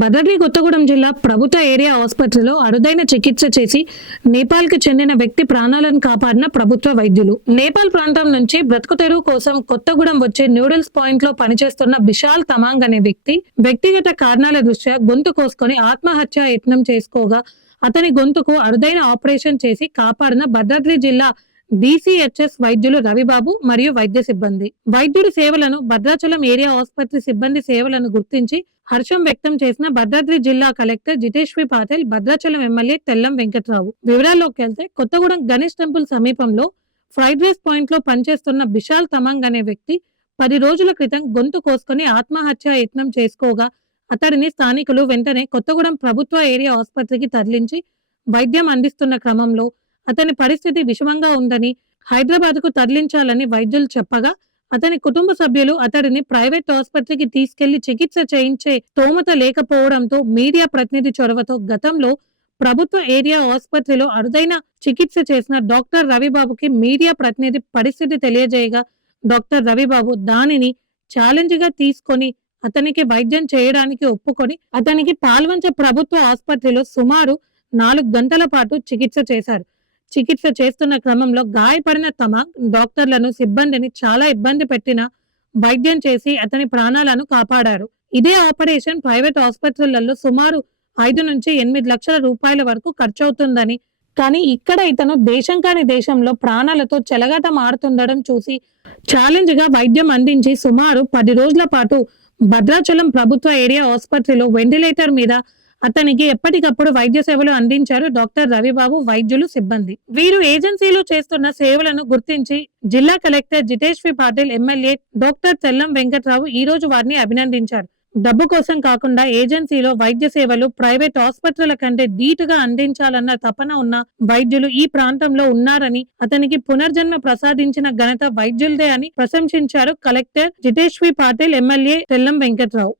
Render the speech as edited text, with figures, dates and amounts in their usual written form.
భద్రాద్రి కొత్తగూడెం జిల్లా ప్రభుత్వ ఏరియా ఆసుపత్రిలో అరుదైన చికిత్స చేసి నేపాల్కి చెందిన వ్యక్తి ప్రాణాలను కాపాడిన ప్రభుత్వ వైద్యులు. నేపాల్ ప్రాంతం నుంచి బ్రతుకు తెరువు కోసం కొత్తగూడెం వచ్చే న్యూడిల్స్ పాయింట్ లో పనిచేస్తున్న బిశాల్ తమాంగ్ అనే వ్యక్తి వ్యక్తిగత కారణాల దృష్ట్యా గొంతు కోసుకొని ఆత్మహత్య యత్నం చేసుకోగా అతని గొంతుకు అరుదైన ఆపరేషన్ చేసి కాపాడిన భద్రాద్రి జిల్లా డిసిహెచ్ఎస్ వైద్యులు రవిబాబు మరియు వైద్య సిబ్బంది. వైద్యుడి సేవలను భద్రాచలం ఏరియా ఆసుపత్రి సిబ్బంది సేవలను గుర్తించి హర్షం వ్యక్తం చేసిన భద్రాద్రి జిల్లా కలెక్టర్ జితేశ్వరి పాటిల్, భద్రాచలం ఎమ్మెల్యే తెల్లం వెంకట్రావు. వివరాల్లోకి వెళ్తే కొత్తగూడెం గణేష్ టెంపుల్ సమీపంలో ఫ్రైడ్ రైస్ పాయింట్ లో పనిచేస్తున్న బిశాల్ తమంగ్ అనే వ్యక్తి 10 రోజుల క్రితం గొంతు కోసుకొని ఆత్మహత్య యత్నం చేసుకోగా అతడిని స్థానికులు వెంటనే కొత్తగూడెం ప్రభుత్వ ఏరియా ఆసుపత్రికి తరలించి వైద్యం అందిస్తున్న క్రమంలో అతని పరిస్థితి విషమంగా ఉందని హైదరాబాద్ కు తరలించాలని వైద్యులు చెప్పగా అతని కుటుంబ సభ్యులు అతడిని ప్రైవేట్ ఆసుపత్రికి తీసుకెళ్లి చికిత్స చేయించే స్తోమత లేకపోవడంతో మీడియా ప్రతినిధి చొరవతో గతంలో ప్రభుత్వ ఏరియా ఆసుపత్రిలో అరుదైన చికిత్స చేసిన డాక్టర్ రవిబాబుకి మీడియా ప్రతినిధి పరిస్థితి తెలియజేయగా డాక్టర్ రవిబాబు దానిని ఛాలెంజ్ గా తీసుకొని అతనికి వైద్యం చేయడానికి ఒప్పుకొని అతనికి పాల్వంచ ప్రభుత్వ ఆసుపత్రిలో సుమారు 4 గంటల పాటు చికిత్స చేశారు. చికిత్స చేస్తున్న క్రమంలో గాయపడిన తమాంగ్ డాక్టర్లను సిబ్బందిని చాలా ఇబ్బంది పెట్టిన వైద్యం చేసి అతని ప్రాణాలను కాపాడారు. ఇదే ఆపరేషన్ ప్రైవేట్ ఆసుపత్రులలో సుమారు 5 నుంచి 8 లక్షల రూపాయల వరకు ఖర్చవుతుందని, కానీ ఇక్కడ ఇతను దేశం కాని దేశంలో ప్రాణాలతో చెలగాటం ఆడుతుండడం చూసి ఛాలెంజ్ గా వైద్యం అందించి సుమారు 10 రోజుల పాటు భద్రాచలం ప్రభుత్వ ఏరియా ఆసుపత్రిలో వెంటిలేటర్ మీద అతనికి ఎప్పటికప్పుడు వైద్య సేవలు అందించారు డాక్టర్ రవిబాబు, వైద్యులు, సిబ్బంది. వీరు ఏజెన్సీలో చేస్తున్న సేవలను గుర్తించి జిల్లా collector Jiteshwari Patil, MLA doctor Tellam Venkatrao ఈ రోజు వారిని అభినందించారు. డబ్బు కోసం కాకుండా ఏజెన్సీలో వైద్య సేవలు ప్రైవేట్ ఆసుపత్రుల కంటే ధీటుగా అందించాలన్న తపన ఉన్న వైద్యులు ఈ ప్రాంతంలో ఉన్నారని, అతనికి పునర్జన్మ ప్రసాదించిన ఘనత వైద్యులదే అని ప్రశంసించారు కలెక్టర్ జితేశ్వరి పాటిల్, ఎమ్మెల్యే తెల్లం వెంకట్రావు.